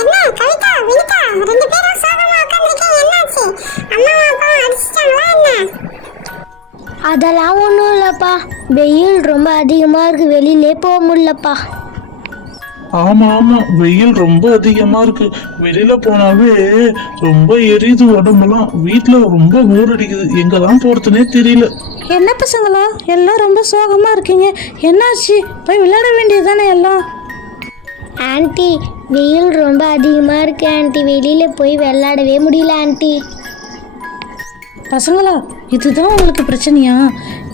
என்ன கவிதா வினிதா ரெண்டு பேரும் சோகமா உட்கார்ந்திருக்கீங்க, என்னாச்சு? அம்மா அப்பா அடிச்சிட்டாங்களா என்ன? அதெல்லாம் ஒன்றும் இல்லைப்பா, வெயில் ரொம்ப அதிகமாக இருக்கு, வெளியிலே போக முடியலப்பா. ஆமா ஆமா, வெயில் ரொம்ப அதிகமா இருக்கு. வெளியில போனாவே ரொம்ப எரியுது உடம்பெல்லாம். வீட்டுல ரொம்ப போர் அடிக்குது, எங்கதான் போறதுனே தெரியல. என்ன பசங்களா எல்லாம் ரொம்ப சோகமாக இருக்கீங்க, என்னாச்சு? போய் விளையாட வேண்டியதுதானே எல்லாம். ஆன்ட்டி, வெயில் ரொம்ப அதிகமாக இருக்கு ஆன்ட்டி, வெளியில் போய் விளையாடவே முடியல ஆன்ட்டி. பசங்களா இதுதான் உங்களுக்கு பிரச்சனையா?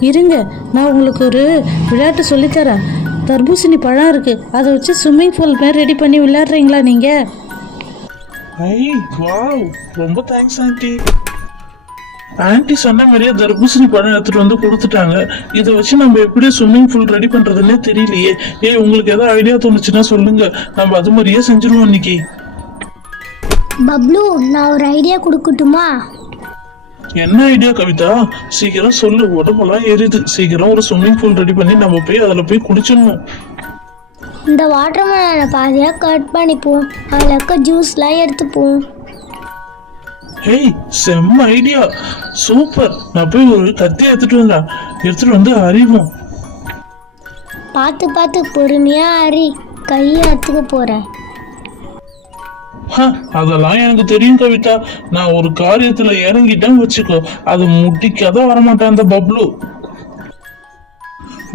இருங்க, நான் உங்களுக்கு ஒரு விளையாட்டு சொல்லித்தரேன். தர்பூசணி பழம் இருக்கு, அதை வச்சு ஸ்விம்மிங் பூல் மாதிரி ரெடி பண்ணி விளையாடுறீங்களா நீங்க? ஐ வாவ், ரொம்ப தேங்க்ஸ் ஆண்டி. ஆண்டி சொன்ன மாதிரியே தர்பூசணி பழம் எடுத்துட்டு வந்து கொடுத்துட்டாங்க. இதை வச்சு நம்ம எப்படி ஸ்விம்மிங் பூல் ரெடி பண்றதுன்னே தெரியலையே. உங்களுக்கு ஏதாவது ஐடியா தோணுச்சுன்னா சொல்லுங்க, நம்ம அது மாதிரியே செஞ்சிருவோம் இன்னைக்கு. பப்ளு, நான் ஒரு ஐடியா கொடுக்கட்டுமா? என்ன ஐடியா கவிதா? சீக்கிரம் சொல்லு, உடம்பெல்லாம் எரியுது. சீக்கிரம் ஒரு ஸ்விம்மிங் பூல் ரெடி பண்ணி நம்ம போய் அதுல போய் குளிச்சிடணும். இந்த வாட்டர் மெலனை பாதியாக கட் பண்ணிப்போம், அதில் இருக்க ஜூஸ்லாம் எடுத்துப்போம். ஹேய், செம்ம ஐடியா, சூப்பர். நான் போய் ஒரு கத்தி எடுத்துட்டு வந்து அறிவோம். பார்த்து பார்த்து பொறுமையாக அரி, கையை அத்துக்க போகிறேன். அதெல்லாம் எனக்கு தெரியும் கவிதா. நான் ஒரு காரியத்துல இறங்கிட்டேன்னு வச்சுக்கோ, அது முட்டிக்காதான் வரமாட்டேன் அந்த பப்ளு.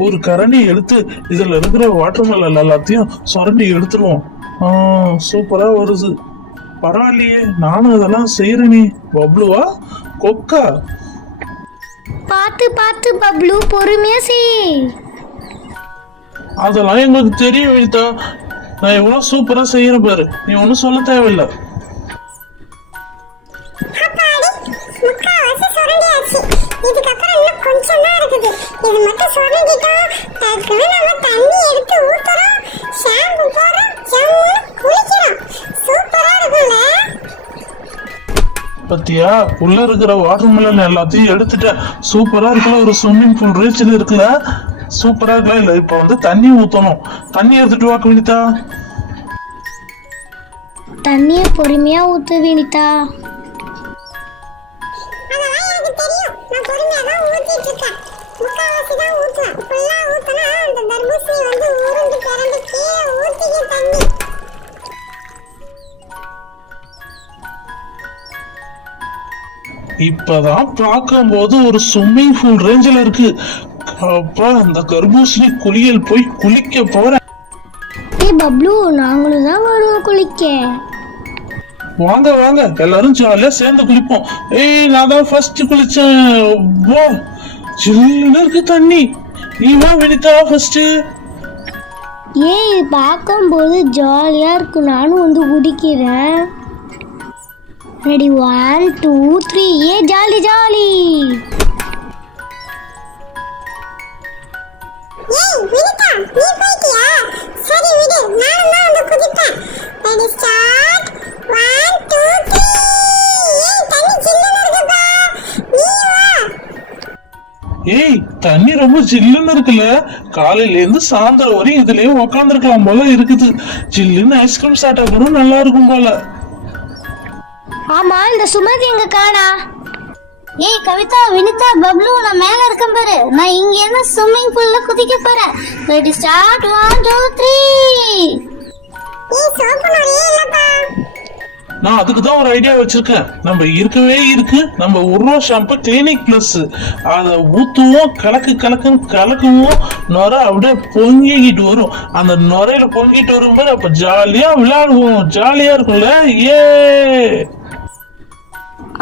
ஒரு கரண்டி எடுத்து இதுல இருக்கிற வாட்டர் மெலன் எல்லாத்தையும் சுரண்டி எடுத்துருவோம். சூப்பரா வருது. பரவாயில்லையே, நானும் இதெல்லாம் செய்யறேனே. பப்ளுவா கொக்கா? பார்த்து பார்த்து பப்ளு, பொறுமையா செய். அதெல்லாம் எங்களுக்கு தெரியும் கவிதா. நான் எவ்வளவு சூப்பரா செய்யறேன் பாரு, நீ ஒன்னும் சொல்ல தேவையில்லை. முக்காவாசி சுரண்டியாச்சு. இதுக்கப்புறம் இன்னும் கொஞ்சம் தான் இருக்குது. இது மட்டும் சுரண்டிட்டா டக்குனு நம்ம தண்ணி எடுத்து ஊத்துறோம், ஷாம்பு போடுறோம், ஜம்முன்னு குளிக்கிறோம். சூப்பரா இருக்கும்ல? பத்தியா, உள்ள இருக்கிற வாட்டர் மெலன் எல்லாத்தையும் எடுத்துட்டேன். சூப்பரா இருக்குல்ல, ஒரு ஸ்விம்மிங் பூல் ரீச்சில் இருக்குல்ல, சூப்பரா இருக்கலாம். இல்ல இப்ப வந்து தண்ணி ஊத்தணும். தண்ணி எடுத்துட்டு வா கவிதா. தண்ணியை பொறுமையா ஊத்து வினிதா. அதெல்லாம் எனக்கு தெரியும், நான் பொறுமையா தான் ஊத்திட்டு இருக்கேன். முக்காவாசி தான் ஊத்துவேன். ஃபுல்லா ஊத்துனா அந்த தர்பூசணி வந்து உருண்டு திரண்டு கீழே ஊத்திக்க தண்ணி. இப்பதான் பார்க்கும்போது ஒரு ஸ்விம்மிங் பூல் ரேஞ்சில் இருக்கு. அப்பா, அந்த தர்பூசணி குளியல் போய் குளிக்க போறேன். பப்ளு, நாங்களும் தான் வருவோம் குளிக்க. வாங்க வாங்க, எல்லாரும் ஜாலியா சேர்ந்து குளிப்போம். நான் தான் ஃபர்ஸ்ட் குளிச்சேன். ஓ, சில்லுன்னு இருக்கு தண்ணி. நீ வா வினிதா ஃபர்ஸ்ட். இது பார்க்கும்போது ஜாலியா இருக்கு, நானும் வந்து குடிக்கிறேன். ரெடி, 1 2 3. Jolly jolly. வினிதா, நீ போய்ட்டியா? சரி விடு, நானும் தான் வந்து குதிப்பேன். Ready start. 1 2 3. தண்ணி சில்லுன்னு இருக்குப்பா, நீ வா. தண்ணி ரொம்ப ஜில்லுன்னு இருக்குல்ல. காலையில இருந்து சாயந்தரம் வரையும் இதுலயே உக்காந்துருக்கலாம் போல இருக்குது. ஜில்லுன்னு ஐஸ்கிரீம் சாப்பிட்டா கூட நல்லா இருக்கும் போல. ஆமா, இந்த சுமதி எங்க காணா? கவிதா, வினிதா, பப்ளு, நான் மேல இருக்கேன் பாரு. நான் இங்க இருந்து ஸ்விம்மிங் பூல்ல குதிக்க போறேன். Ready start. 1 2 3. சோப்பு நொடியே இல்லப்பா. நான் அதுக்கு தான் ஒரு ஐடியா வச்சிருக்கேன். நம்ம நம்ம 1 ரூபா ஷாம்பு கிளினிக் பிளஸ், அதை ஊத்துவோம், கலக்குன்னு கலக்குவோம், நுரை அப்படியே பொங்கிக்கிட்டு வரும். அந்த நுரையில பொங்கிட்டு வரும்போது அப்ப ஜாலியா விளையாடுவோம். ஜாலியா இருக்கும்ல?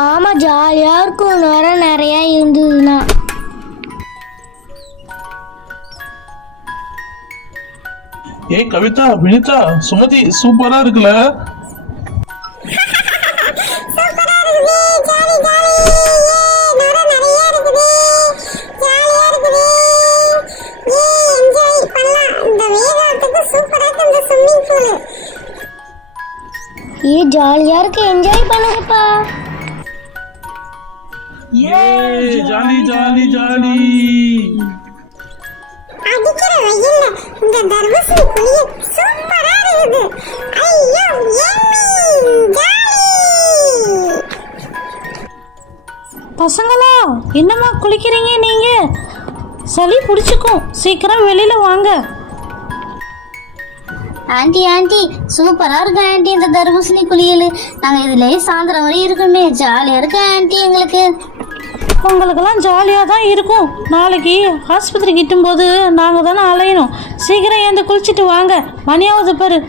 ஆமா, ஜாலியா இருக்கும் நுரை நிறைய இருந்ததுன்னா. கவிதா, வினிதா, சுமதி, சூப்பரா இருக்குல்ல? சூப்பரா இருக்குது, ஜாலி ஜாலி. நுரை நிறைய இருக்குது, ஜாலியா இருக்குது. என்ஜாய் பண்ணலாம். இந்த வேகாத்துக்கு சூப்பரா இருக்கு இந்த ஸ்விம்மிங் பூல். ஜாலியா இருக்கு, என்ஜாய் பண்ணுங்கப்பா. Jolly jolly jolly. அடிக்கிற வெயில்ல இந்த தர்பூசணி குளியல் சூப்பரா இருக்குது. ஐ பசங்களா என்னம்மா குளிக்கிறீங்க நீங்க? சளி பிடிச்சிக்கும், சீக்கிரம் வெளியில வாங்க. ஆண்டி ஆண்டி சூப்பரா இருக்கு ஆண்டி இந்த தர்பூசணி குளியல். நாங்க இதுலயே சாயந்தரம் வரை இருக்குமே, ஜாலியா இருக்கு ஆண்டி எங்களுக்கு. உங்களுக்கெல்லாம் ஜாலியாக தான் இருக்கும். நாளைக்கு ஆஸ்பத்திரி கிட்டும்போது நாங்கள் தானே அலையணும். சீக்கிரம் ஏந்து குளிச்சுட்டு வாங்க, மணியாவது பாரு.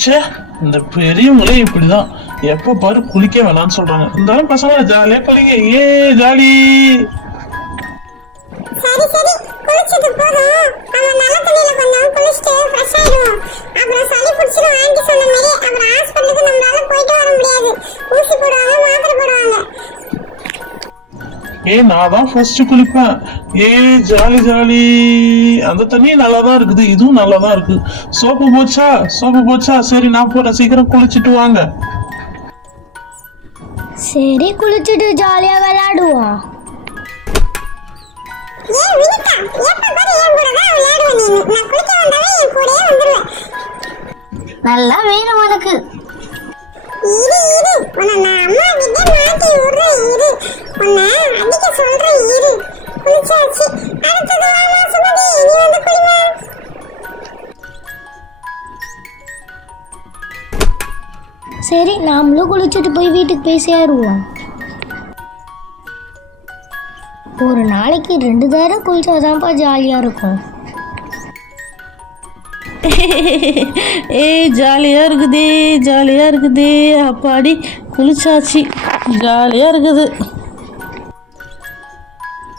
ச்சே, இந்த பெரியவங்களே இப்படிதான், எப்ப பாரு குளிக்க வேணாம்னு சொல்றாங்க. இருந்தாலும் பசங்க ஜாலியா குளிங்க, ஏ ஜாலி. சரி சரி குளிச்சது போதும். அவன் நல்ல தண்ணியில கொஞ்சம் குளிச்சுட்டு ஃப்ரெஷ் ஆயிடுவோம். அப்புறம் சளி பிடிச்சிடும் ஆண்டி சொன்ன மாதிரி. அப்புறம் ஹாஸ்பிட்டலுக்கு நம்மளால போயிட்டு வர முடியாது. ஊசி போடுவாங்க, மாத்திரை போடுவாங்க. நான் தான் ஃபர்ஸ்ட் குளிப்பேன். Jolly jolly. அந்த தண்ணி நல்லா தான் இருக்குது, இதுவும் நல்லா தான் இருக்கு. சோப்பு போச்சா? சரி நான் போறேன், சீக்கிரம் குளிச்சுட்டு வாங்க. சரி குளிச்சுட்டு ஜாலியா விளையாடுவோம். வினிதா, எப்ப பாரு என் கூட தான் விளையாடுவ நீ. நான் குளிக்க வந்தாவே என் கூடயே வந்துருவேன். நல்லா வேணும் உனக்கு. இரு உன்னை நான் அம்மா கிட்ட மாட்டி விடுறேன். உன்னை அடிக்க சொல்றேன். குளிச்சாச்சு. அடுத்தது வாமா சுமதி, நீ வந்து குளிமா. சரி நாமளும் குளிச்சுட்டு போய் வீட்டுக்கு போய் சேருவோம். ஒரு நாளைக்கு 2 தடவை குளிச்சாதான்ப்பா ஜாலியா இருக்கும். ஜாலியாக இருக்குதே, அப்பாடி குளிச்சாச்சு, ஜாலியாக இருக்குது.